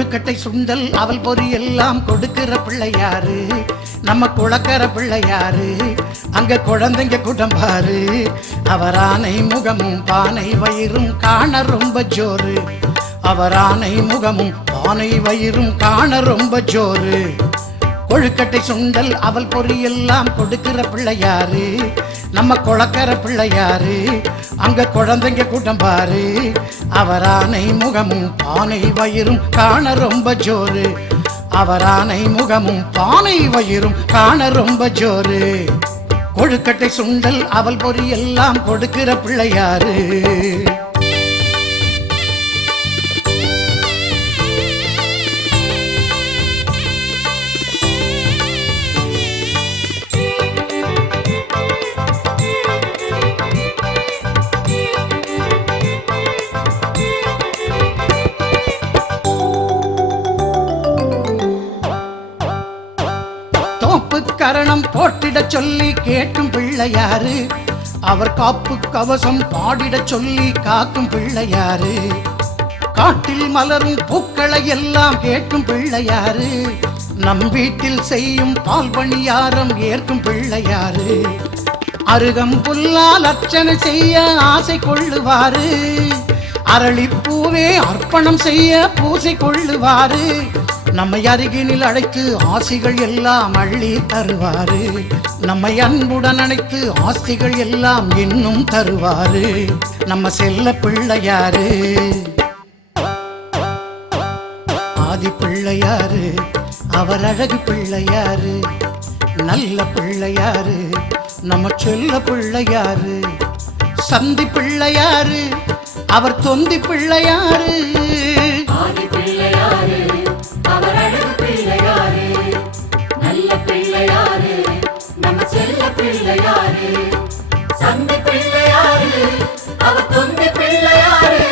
கொழுக்கட்டை சுண்டல் அவல் பொறி எல்லாம் கொடுக்கிற பிள்ளையாரு நம்ம குளக்கர பிள்ளையாரு அங்க குழந்தைங்க கூட்டம் பாரு அவரானை முகமும் பானை வயிறும் காண ரொம்ப ஜோரு அவரானை முகமும் பானை வயிறும் காண ரொம்ப ஜோரு கொழுக்கட்டை சுண்டல் அவல் பொறி எல்லாம் கொடுக்கிற பிள்ளையாரு நம்ம குளக்கர பிள்ளையாரு அங்க குழந்தைங்க கூட்டம் பாரு அவரானை முகமும் பானை வயிறும் காண ரொம்ப ஜோரு அவரானை முகமும் பானை வயிறும் காண ரொம்ப ஜோரு கொழுக்கட்டை சுண்டல் அவல் பொறி எல்லாம் கொடுக்கிற பிள்ளையாரு கரணம் போட்டிட சொல்லி கேட்கும் பிள்ளையாரு அவர் காப்பு கவசம் பாடிட சொல்லி காக்கும் பிள்ளையாரு காட்டில் மலரும் பூக்களை எல்லாம் கேட்கும் பிள்ளையாரு நம் வீட்டில் செய்யும் பால் பணியாரம் ஏற்கும் பிள்ளையாரு அருகம் புல்லால் அர்ச்சனை செய்ய ஆசை கொள்ளுவாரு அரளிப்பூவே அர்ப்பணம் செய்ய பூசை கொள்ளுவாரு நம்மை அருகினில் அழைத்து ஆசிகள் எல்லாம் அள்ளி தருவாரு நம்மை அன்புடன் அழைத்து ஆஸ்திகள் எல்லாம் இன்னும் தருவாரு நம்ம செல்ல பிள்ளையாரு ஆதி பிள்ளையாரு அவர் அழகு பிள்ளையாரு நல்ல பிள்ளையாரு நம்ம செல்ல பிள்ளையாரு சந்தி பிள்ளையாரு அவர் தொந்தி பிள்ளையாரு ஆதி பிள்ளையாரு அவர் அழகு பிள்ளையாரு நல்ல பிள்ளையாரு நம்ம செல்ல பிள்ளையாரு சந்தி பிள்ளையாரு அவர் தொந்தி பிள்ளையாரு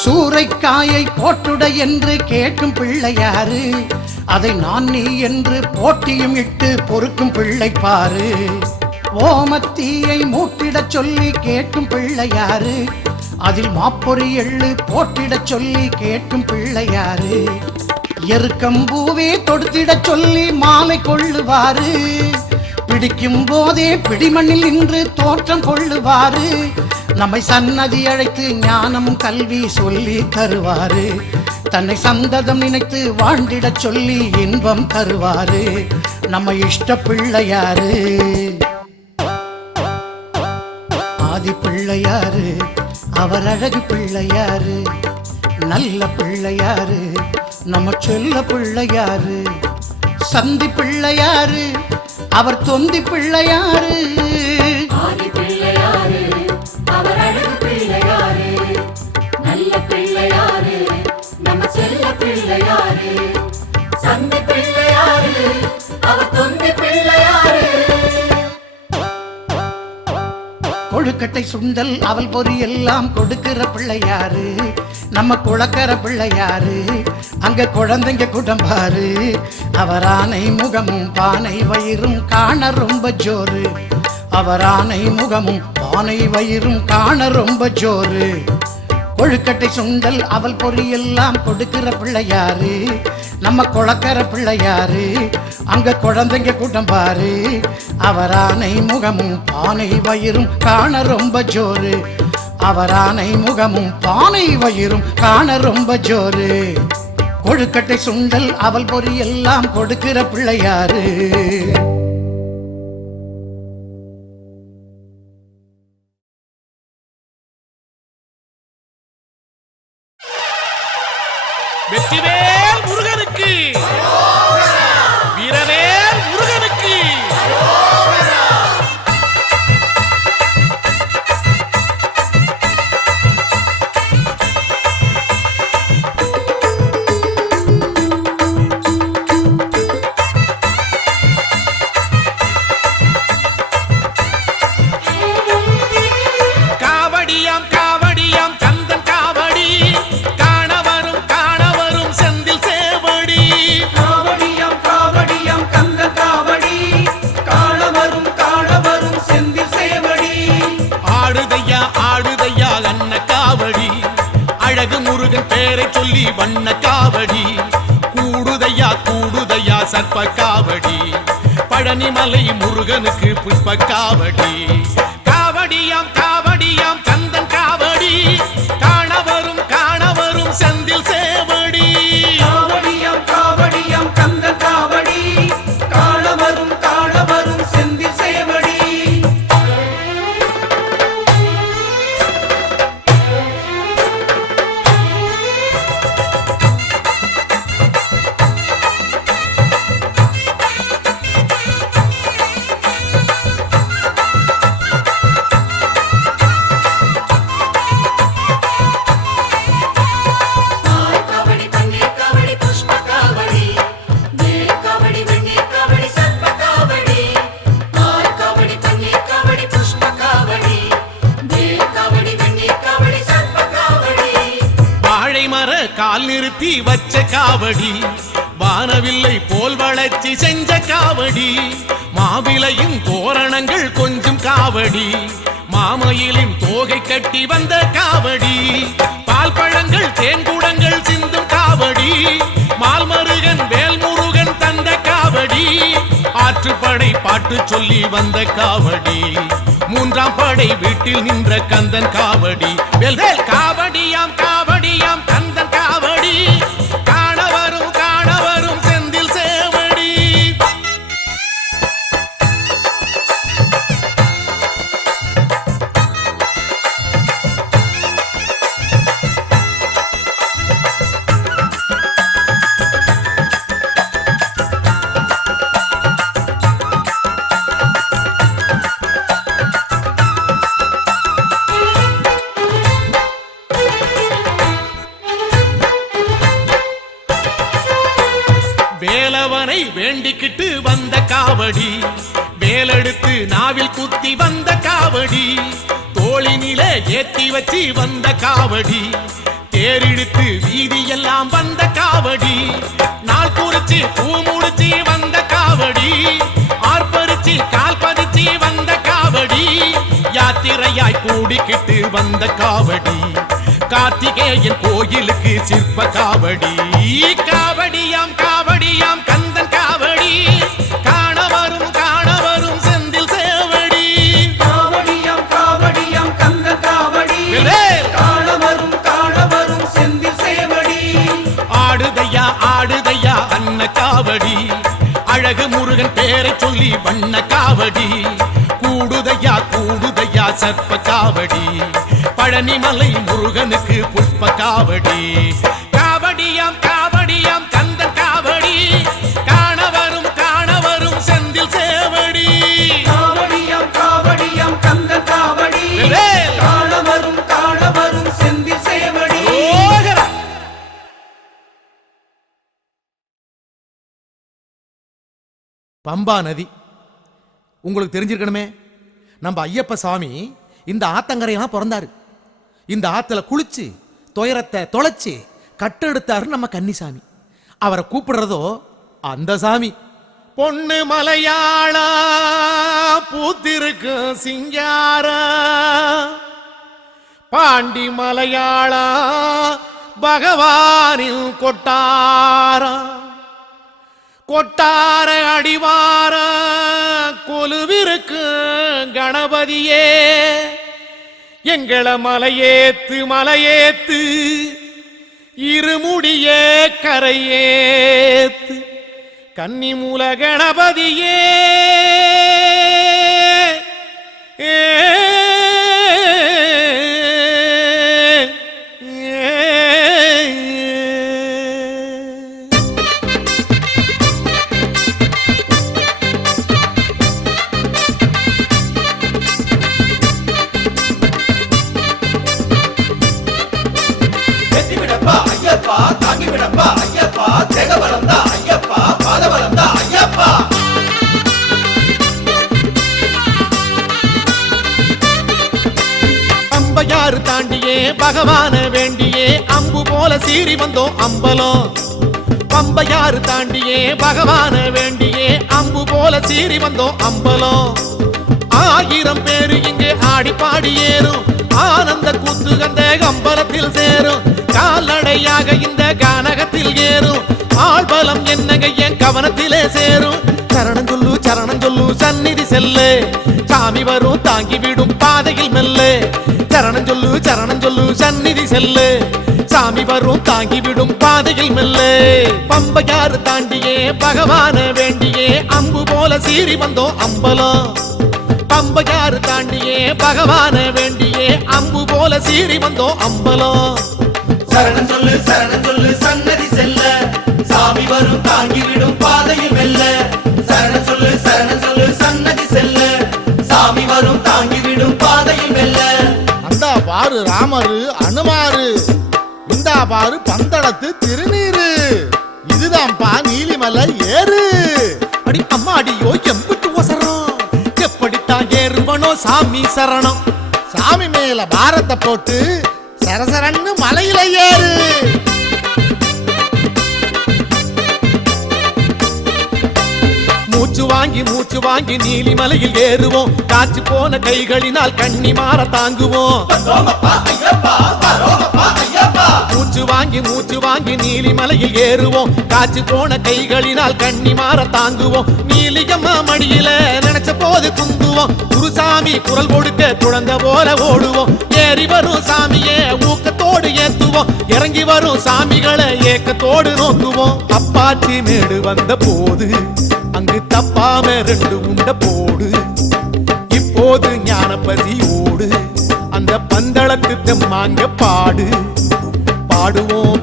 சூறைக்காயை போட்டுட என்று கேட்கும் பிள்ளையாரு அதை நான் நீ என்று போட்டியும் இட்டு பொறுக்கும் பிள்ளை பாரு ஓமத்தீயை மூட்டிட சொல்லி கேட்கும் பிள்ளையாரு அதில் மாப்பொறி எள்ளு போட்டிட சொல்லி கேட்கும் பிள்ளையாரு எருக்கம்பூவே தொடுத்திட சொல்லி மாலை கொள்ளுவாரு பிடிக்கும் போதே பிடிமண்ணில் நின்று தோற்றம் கொள்ளுவாரு நம்மை சன்னதி அழைத்து ஞானமும் கல்வி சொல்லி தருவாரு தன்னை சந்ததம் நினைத்து வாழ்ந்திட சொல்லி இன்பம் தருவாரு நம்ம இஷ்ட பிள்ளையாரு ஆதி பிள்ளையாரு அவர் அழகு பிள்ளையாரு நல்ல பிள்ளையாரு நம்ம செல்ல பிள்ளையாரு சந்தி பிள்ளையாரு அவர் தொந்தி பிள்ளையாரு ஆதி பிள்ளையாரு அவர் அழகு பிள்ளையாரு நல்ல பிள்ளையாரு நம்ம செல்ல பிள்ளையாரு சந்தி பிள்ளையாரு அவர் தொந்தி பிள்ளையாரு கொழுக்கட்டை சுண்டல் அவல் பொறி எல்லாம் கொடுக்கிற பிள்ளையாரு நம்ம குளக்கர பிள்ளையாரு அங்க குழந்தைங்க கூட்டம் பாரு அவரானை முகமும் பானை வயிறும் காண ரொம்ப ஜோரு அவரானை முகமும் பானை வயிறும் காண ரொம்ப ஜோரு கொழுக்கட்டை சுண்டல் அவல் பொறி எல்லாம் கொடுக்கிற பிள்ளையாரு நம்ம குளக்கர பிள்ளையாரு அங்க குழந்தைங்க கூட்டம் பாரு அவரானை முகமும் பானை வயிறும் காண ரொம்ப ஜோரு அவரானை முகமும் பானை வயிறும் காண ரொம்ப ஜோரு கொழுக்கட்டை சுண்டல் அவல் பொறி எல்லாம் கொடுக்கிற பிள்ளையாரு வெற்றிவேல் முருகனுக்கு வீரவேல் முருகனுக்கு பேரை சொல்லி வண்ண காவடி கூடுதையா கூடுதையா சர்ப்ப காவடி பழனிமலை முருகனுக்கு புஷ்ப காவடி காவடியாம் காவடியாம் கந்தன் காவடி காண வரும் செந்தில் சேவடி காவடியாம் காவடியாம் கந்தன் காவடி காண வரும் செந்தில் சேவடி கால் நிறுத்தி வச்ச காவடி வானவில்லை போல் வளர்ச்சி செஞ்ச காவடி மாவிலையும் தோரணங்கள் கொஞ்சம் காவடி மாமயிலின் தோகை கட்டி வந்த காவடி பால் பழங்கள் தேன்குடங்கள் சிந்தும் காவடி மால்மருகன் வேல்முருகன் தந்த காவடி ஆற்றுப்படை பாட்டு சொல்லி வந்த காவடி மூன்றாம் படை வீட்டில் நின்ற கந்தன் காவடி வெல்வேல் காவடியாம் காவடியாம் கந்தன் காவடி காண வரும் செந்தில் சேவடி வேலவனை வேண்டிக்கிட்டு வந்த காவடி வேலெடுத்து நாவில் குத்தி வந்த காவடி தோளினிலே ஏத்தி வச்சு வந்த காவடி தேரிழுத்து வீதியெல்லாம் வந்த காவடி நாள் குறிச்சு பூ முடிச்சு வந்த காவடி ஆர்ப்பரிச்சு கால் பதிச்சு வந்த காவடி யாத்திரையாய் கூடிக்கிட்டு வந்த காவடி கார்த்திகேயன் கோயிலுக்கு சிற்ப காவடி காவடியாம் காவடியாம் கந்தன் காவடி காண வரும் செந்தில் சேவடி காவடியாம் காவடியாம் கந்தன் காவடி காண வரும் செந்தில் சேவடி ஆடுதையா அன்ன காவடி அழகு முருகன் பேரை சொல்லி வண்ண காவடி கூடுதையா சர்ப்ப காவடி பழனிமலை முருகனுக்கு புஷ்ப காவடி காவடியாம் காவடியாம் கந்தன் காவடி காண வரும் செந்தில் சேவடி காவடியாம் காவடியாம் கந்தன் காவடி காண வரும் செந்தில் சேவடி பம்பா நதி உங்களுக்கு தெரிஞ்சிருக்கணுமே. நம்ம ஐயப்ப சாமி இந்த ஆத்தங்கரையெல்லாம் பிறந்தாரு. இந்த ஆத்துல குளிச்சு துயரத்தை தொலைச்சு கட்டெடுத்தாரு நம்ம கன்னிசாமி. அவரை கூப்பிடுறதோ அந்த சாமி. பொண்ணு மலையாளா பூத்திருக்கு சிங்கார பாண்டி மலையாளா பகவானின் கொட்டார அடிவார கொலுவிருக்கு கணபதியே எங்கள மலையேத்து இருமுடியே கரையேத்து கன்னிமூல கணபதியே அம்பையாறு தாண்டியே பகவான வேண்டியே அம்பு போல சீறி வந்தோம் அம்பலம். பம்பையாறு தாண்டியே பகவான வேண்டியே அம்பு போல சீறி வந்தோம் அம்பலம். 1000 பேரு இங்கே ஆடி பாடி ஏறும் ஆனந்த கூத்து அந்த அம்பலத்தில் சேரும் கால்நடையாக இந்த கானகத்தில் ஏறும் ஆள்பலம் என்னங்க என் கவனத்திலே சேரும் சரணம் சொல்லு சந்நிதி செல்லு சாமி வரும் தாங்கி விடும் பாதையில் மெல்ல சரணம் சொல்லு சந்நிதி செல்லு சாமி வரும் தாங்கி விடும் பாதையில் மெல்ல பம்பையாறு தாண்டியே பகவான வேண்டியே அம்பு போல சீறி வந்தோம் அம்பலம் பம்பையாறு தாண்டியே பகவான வேண்டியே அம்பு போல சீறி வந்தோம் அம்பலம் சரணம் சொல்லு சன்னதி செல்ல சாமி வரும் தாங்கி விடும் பாதையில் மெல்ல சரணம் சொல்லு சன்னதி செல்ல சாமி வரும் தாங்கி விடும் பாதையில் மெல்ல அந்தா பாரு ராமரு அனுமாரு இந்தா பாரு பந்தளத்து திருநீரு இதுதான்ப்பா நீலிமலை ஏறு அடி அம்மாடியோ எம்பிட்டு ஒசரம் எப்படித்தான் ஏறுவனோ சாமி சரணம் சாமி மேல பாரத்தை போட்டு சரசரன்னு மலையில ஏறு மூச்சு வாங்கி நீலிமலையில் ஏறுவோம் காய்ச்சி போன கைகளினால் கண்ணி மாற தாங்குவோம் மூச்சு வாங்கி நீலிமலையில் ஏறுவோம் காய்ச்சி போன கைகளினால் கண்ணி மாற தாங்குவோம் நீலியம்மா மடியில நினைச்ச போது குந்துவோம் குருசாமி குரல் கொடுக்க குழந்தை போல ஓடுவோம் ஏறி வரும் சாமியே ஊக்கத்தோடு ஏத்துவோம் இறங்கி வரும் சாமிகளை ஏக்கத்தோடு நோக்குவோம் அப்பாச்சி மேடு வந்த போது அங்கு தப்பாம ரெண்டு உண்ட போடு இப்போது ஞான பசியோடு அந்த பந்தளத்து தெம்மாங்க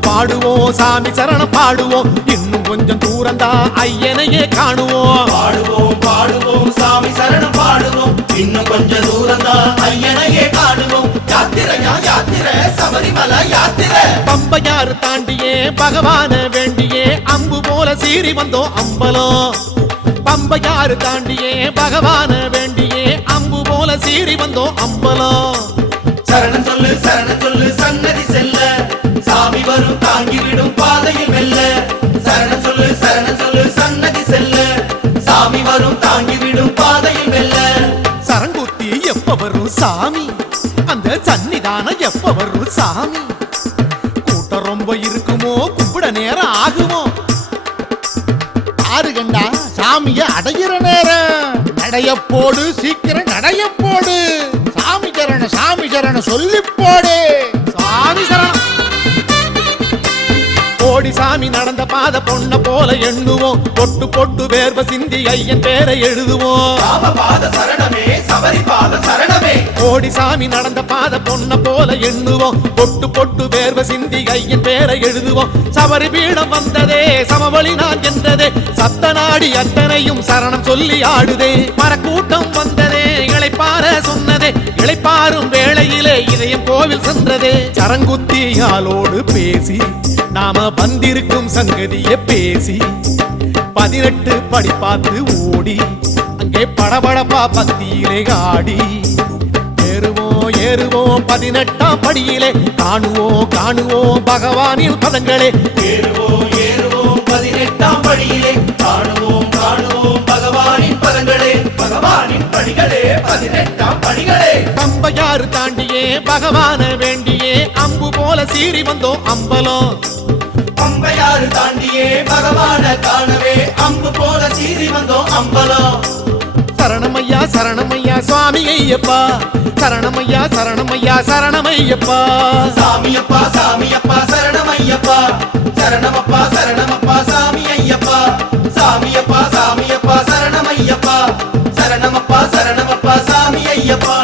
பாடுவோம் சாமி சரணம் பாடுவோம் இன்னும் கொஞ்சம் தூரம்தான் ஐயனையே காணுவோம் பாடுவோம் சாமி சரணம் பாடுவோம் இன்னும் கொஞ்சம் தூரம்தான் ஐயனையே காணுவோம் யாத்திரை சபரிமலை யாத்திரை பம்பையாறு தாண்டியே பகவான வேண்டியே அம்பு போல சீறி வந்தோம் அம்பலம் பம்பையாறு தாண்டியே பகவான வேண்டியே அம்பு போல சீறி வந்தோம் அம்பலம் சரணம் சொல்லு சன்னதி செல்ல சாமி வரும் தாங்கி விடும் பாதையில் மெல்ல சரணம் சொல்லு சன்னதி செல்ல சாமி வரும் தாங்கி விடும் பாதையில் மெல்ல சரங்குத்தி எப்ப வரும் சாமி அந்த சன்னிதானம் எப்ப வரும் சாமி கூட்டம் ரொம்ப இருக்குமோ கும்பிட நேரம் ஆகுமோ ஆறு கண்டா சாமிய அடையிற நேரம் நடைய போடு சீக்கிரம் நடைய போடு சாமி சரண சொல்லி போடு சாமி சரணம் கோடி சாமி நடந்த பாத பொண்ண போல எண்ணுவோம் பொட்டு பொட்டு வேர்வ சிந்தி ஐயன் பேரை எழுதுவோம் ராமபாத சரணமே சபரிபாத சரணமே கோடி சாமி நடந்த பாத பொண்ண போல எண்ணுவோம் பொட்டு பொட்டு வேர்வ சிந்தி ஐயன் பேரை எழுதுவோம் சபரி பீடம் வந்ததே சமவழி நான் என்றதே சத்த நாடி அத்தனையும் சரணம் சொல்லி ஆடுதே மரக்கூட்டம் வந்ததே இளைப்பார சொன்னதே இளைப்பாரும் வேளையிலே இதயம் கோவில் சென்றதே சரங்குத்தியாலோடு பேசி நாம வந்திருக்கும் சங்கதிய பேசி 18 படி பார்த்து ஓடி அங்கே படபடப்பா பத்தியிலே ஆடி ஏறுவோம் 18ஆம் படியிலே காணுவோம் பகவானின் பதங்களே ஏறுவோம் 18ஆம் படியிலே காணுவோம் பகவானின் பதங்களே பகவானின் படிகளே 18ஆம் படிகளே பம்பையாறு தாண்டியே பகவான வேண்டியே அம்பு போல சீறி வந்தோம் அம்பலம் பம்பையாறு தாண்டியே பகவான காணவே அம்பு போல சீறி வந்தோம் அம்பலம் சரணமையா சுவாமி ஐயப்பா சரணமையா சரணமையப்பா சாமியப்பா சரணமையப்பா சரணமப்பா சாமி ஐயப்பா சாமியப்பா சரணமையப்பா சரணமப்பா சாமி ஐயப்பா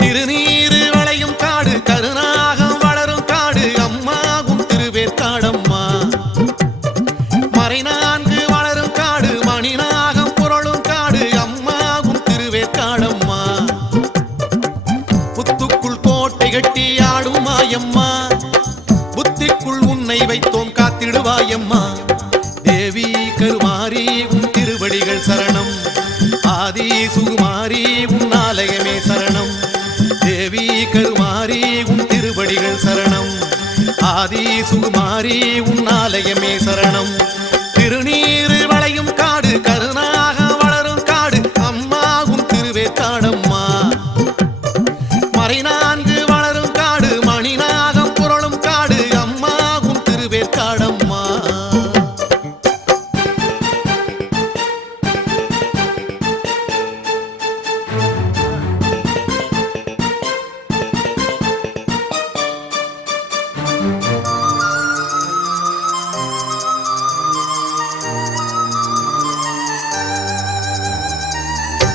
திருநீரு வளையும் காடு கருநாகம் வளரும் காடு கட்டி ஆடும் மாயம்மா புத்திக்குள் உன்னை வைத்தோம் காத்திடுவாயம்மா தேவி கருமாரி உன் திருவடிகள் சரணம் ஆதி சுகுமாரி உன் ஆலயமே சரணம் தேவி கருமாரி உன் திருவடிகள் சரணம் ஆதி சுகுமாரி உன் ஆலயமே சரணம் திருநீரு வளையும் காடு கருணாக வளரும் காடு அம்மா உன் திருவேற்காடம்மா மறைநான்கு வளரும் காடு மணிநாகம் புரளும் காடு அம்மா உன் திருவேற்காடம்மா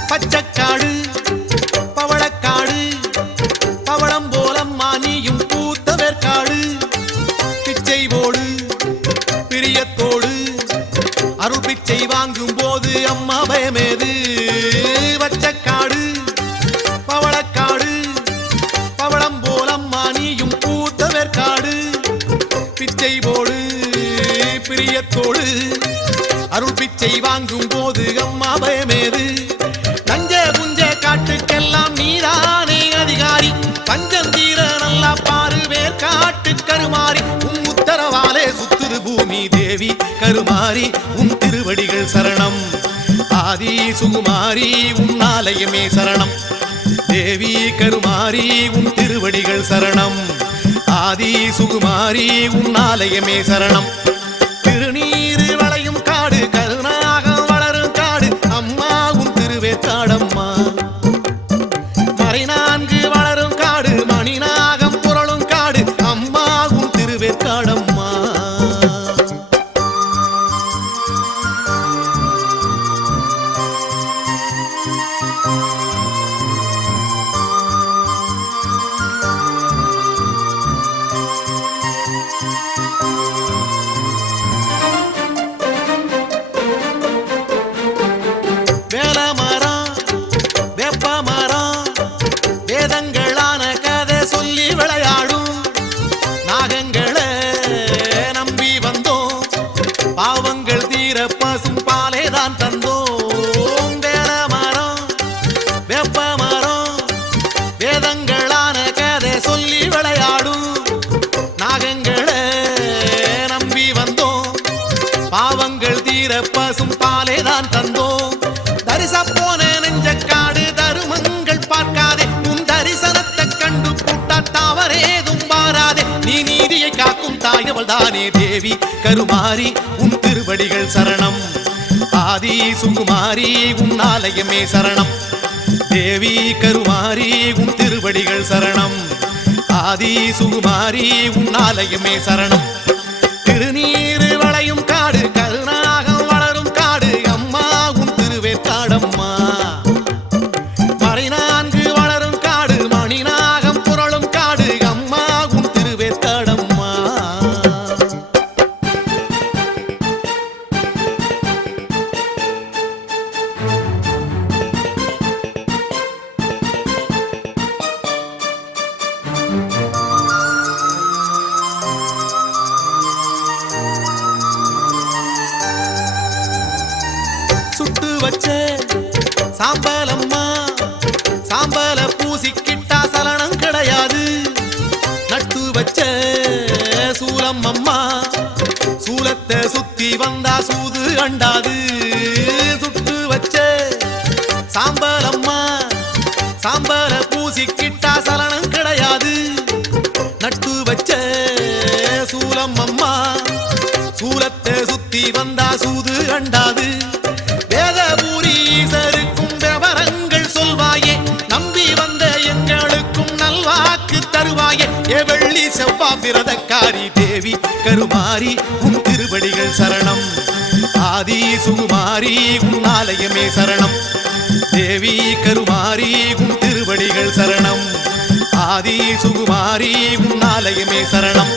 பச்சக்காடு பவளக்காடு பவளம் போலம்மா நீயும் பூத்தவேற்காடு பிச்சை போடு பிரியத்தோடு அருள் பிச்சை வாங்கும் போது அம்மா பயமேது பச்சக்காடு பவளக்காடு பவளம் போலம்மா நீயும் பூத்தவேற்காடு பிச்சை போடு பிரியத்தோடு அருள் பிச்சை வாங்கும் போது அம்மா பயமேது நஞ்ச புஞ்ச காட்டுக்கெல்லாம் நீதானே அதிகாரி பஞ்சம் தீர நல்லா பாரு வேற்காட்டு கருமாறி உன் உத்தரவாலே சுத்துது பூமி தேவி கருமாறி உன் திருவடிகள் சரணம் ஆதி சுகுமாரி உன் ஆலயமே சரணம் தேவி கருமாரி உன் திருவடிகள் சரணம் ஆதி சுகுமாரி உன் ஆலயமே சரணம் திருநீரு வளையும் காடு கருணாக வளரும் காடு அம்மா உன் திருவேற்காடம்மா மறைநான்கு வளரும் காடு மணிநாகம் புரளும் காடு அம்மா உன் திருவேற்காடம்மா வேலமரம் வேப்பமரம் வேதங்களான கதை சொல்லி விளையாடும் நாகங்களை நம்பி வந்தோம் பாவங்கள் தீர பசும் பாலே தான் தந்தோம் வேலமரம் வேப்பமரம் வேதங்களான கதை சொல்லி விளையாடும் நாகங்களை நம்பி வந்தோம் பாவங்கள் தீர பசும் பாலே தான் தந்தோம் தரிசா போன நெஞ்சக்காடு தருமங்கள் பார்க்காதே உன் தரிசனத்தை கண்டு புட்டா தவறேதும் பாராதே நீ நீதியை காக்கும் தாயவள் தானே தேவி கருமாரி உன் திருவடிகள் சரணம் ஆதி சுகுமாரி உன் ஆலயமே சரணம் தேவி கருமாரி உன் திருவடிகள் சரணம் ஆதி சுகுமாரி உன் ஆலயமே சரணம் திருநீரு வளையும் காடு கருணாகம் வளரும் காடு அம்மா உன் திருவேற்காடம்மா மறைநான்கு வளரும் காடு மணிநாகம் புரளும் காடு அம்மா உன் திருவேற்காடம்மா சுட்டு வச்ச சாம்பலம்மா சாம்பல பூசிக்கிட்டா சலனம் கிடையாது நட்டு வச்ச சூலம் அம்மா சூலத்தை சுத்தி வந்தா சூது அண்டாது சுட்டு வச்ச சாம்பலம்மா சாம்பல பூசிக்கிட்டா சலனம் கிடையாது நட்டு வச்ச சூலம் அம்மா சூலத்தை சுத்தி வந்தா சூது அண்டாது வேதபுரீசருக்கும் விவரங்கள் சொல்வாயே நம்பி வந்த எங்களுக்கும் நல்வாக்கு தருவாயே ஏ வெள்ளி செவ்வா பிரதக்காரி தேவி கருமாரி உன் திருவடிகள் சரணம் ஆதி சுகுமாரி உன் ஆலயமே சரணம் தேவி கருமாரி உன் திருவடிகள் சரணம் ஆதி சுகுமாரி உன் ஆலயமே சரணம்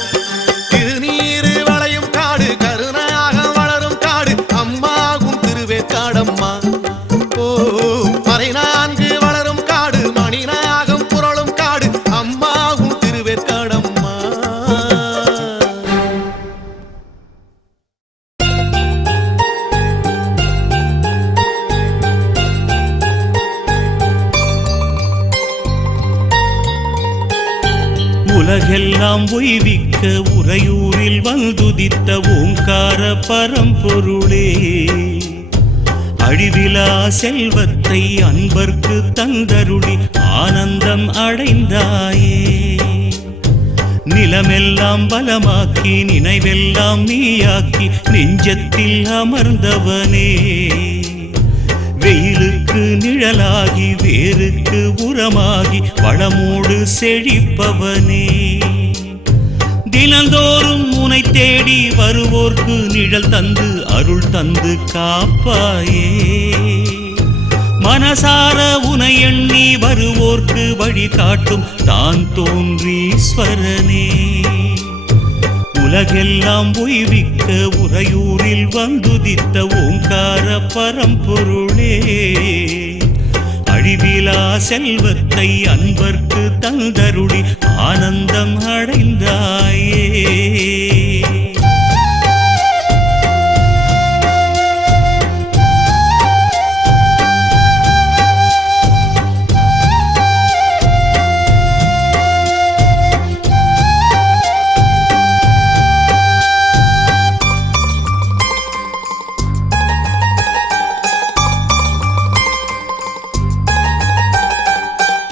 திருநீரு வளையும் காடு கருணாக வளரும் காடு அம்மா உன் திருவேற்காடம்மா ஓ மறைநான்கு வளரும் காடு மணிநாகம் புரளும் காடு அம்மா உன் உலகெல்லாம் உய்விக்க உறையூரில் வந்துதித்த ஓங்கார பரம்பொருளே, அழிவிலா செல்வத்தை அன்பர்க்கு தந்தருளி ஆனந்தம் அடைந்தாயே. நிலமெல்லாம் பலமாக்கி நினைவெல்லாம் நீயாக்கி நெஞ்சத்தில் அமர்ந்தவனே, வெயிலுக்கு நிழலாகி வேருக்கு உரமாகி வளமோடு செழிப்பவனே, தினந்தோறும் உனை தேடி வருவோர்க்கு நிழல் தந்து அருள் தந்து காப்பாயே. மனசார உனை எண்ணி வருவோர்க்கு வழி காட்டும் தான் தோன்றீஸ்வரனே, உலகெல்லாம் உய்விக்க உறையூரில் வந்துதித்த ஓங்கார பரம்பொருளே, அழிவிலா செல்வத்தை அன்பர்க்கு தந்தருளி ஆனந்தம் அடைந்தாயே.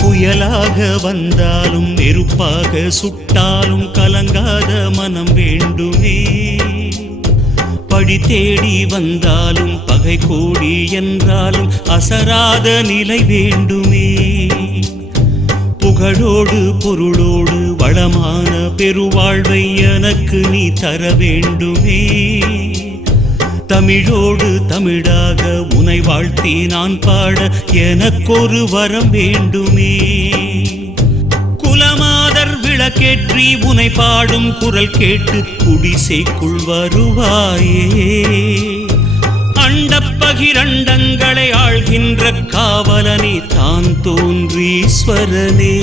புயலாக வந்தாலும் நெருப்பாக சுட்டாலும் கலங்காத மனம் வேண்டுமே, படி தேடி வந்தாலும் பகை கோடி என்றாலும் அசராத நிலை வேண்டுமே, புகழோடு பொருளோடு வளமான பெருவாழ்வை எனக்கு நீ தர வேண்டுமே, தமிழோடு தமிழாக உனை வாழ்த்தி நான் பாட எனக்கொரு வரம் வேண்டுமே, குலமாதர் விளக்கேற்றி உனை பாடும் குரல் கேட்டு குடிசைக்குள் வருவாயே, அண்டப்பகிரண்டங்களை ஆள்கின்ற காவலனே தான் தோன்றீஸ்வரனே,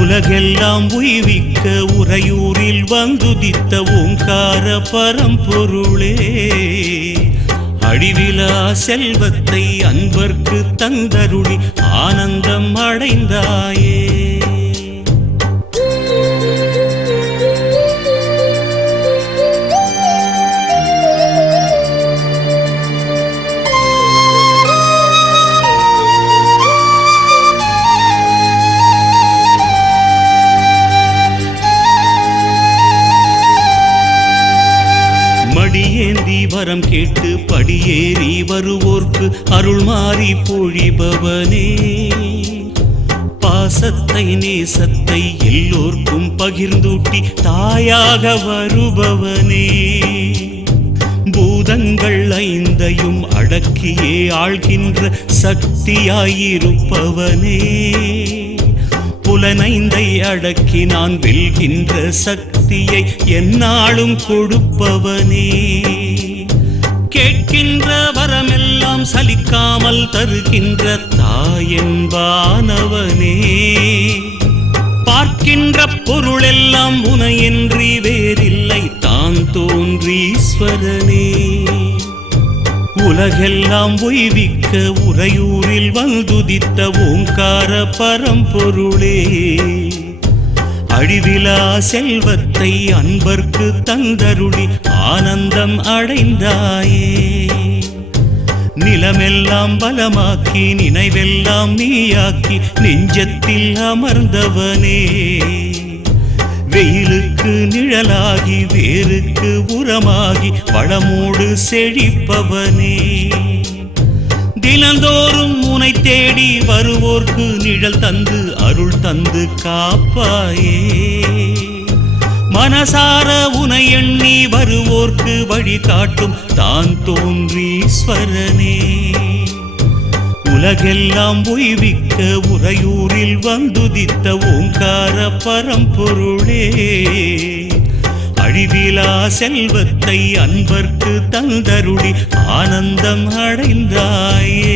உலகெல்லாம் உய்விக்க உறையூரில் வந்துதித்த ஓங்கார பரம்பொருளே, அழிவிலா செல்வத்தை அன்பர்க்கு தந்தருளி ஆனந்தம் அடைந்தாயே. மடியேந்தி வரம் கேட்டு படியேறி வருவோர்க்கு அருள் மாறி பொழிபவனே, பாசத்தை நேசத்தை எல்லோர்க்கும் பகிர்ந்தூட்டி தாயாக வருபவனே, பூதங்கள் ஐந்தையும் அடக்கியே ஆள்கின்ற சக்தியாயிருப்பவனே, புலனைந்தை அடக்கி நான் வெல்கின்ற சக்தியை எந்நாளும் கொடுப்பவனே, கேட்கின்ற வரமெல்லாம் சலிக்காமல் தருகின்ற தாயென்பானவனே, பார்க்கின்ற பொருளெல்லாம் உனையின்றி வேறில்லை தான் தோன்றீஸ்வரனே, உலகெல்லாம் உய்விக்க உறையூரில் வந்துதித்த ஓங்கார பரம்பொருளே, அழிவிலா செல்வத்தை அன்பர்க்கு தந்தருளி ஆனந்தம் அடைந்தாயே, நிலமெல்லாம் பலமாக்கி நினைவெல்லாம் நீயாக்கி நெஞ்சத்தில் அமர்ந்தவனே, வெயிலுக்கு நிழலாகி வேருக்கு உரமாகி வளமோடு செழிப்பவனே, தினந்தோறும் உனை தேடி வருவோர்க்கு நிழல் தந்து அருள் தந்து காப்பாயே, மனசார உனை எண்ணி வருவோர்க்கு வழி காட்டும் தான் தோன்றீஸ்வரனே, உலகெல்லாம் உய்விக்க உறையூரில் வந்துதித்த ஓங்கார பரம்பொருளே, அழிவிலா செல்வத்தை அன்பர்க்கு தந்தருளி ஆனந்தம் அடைந்தாயே.